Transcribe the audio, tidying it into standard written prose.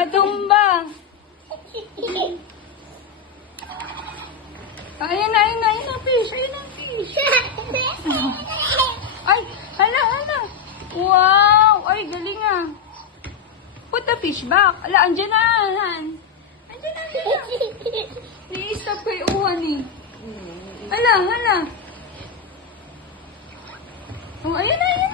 Natumba. Ayun na, fish. Ayun na, fish. Ay, hala. Wow! Ay, galing ah. Put the fish back. Ala, andyan na, Han. Andyan na. Ni-stop ko yung uwan eh. Hala. Oh, ayun na.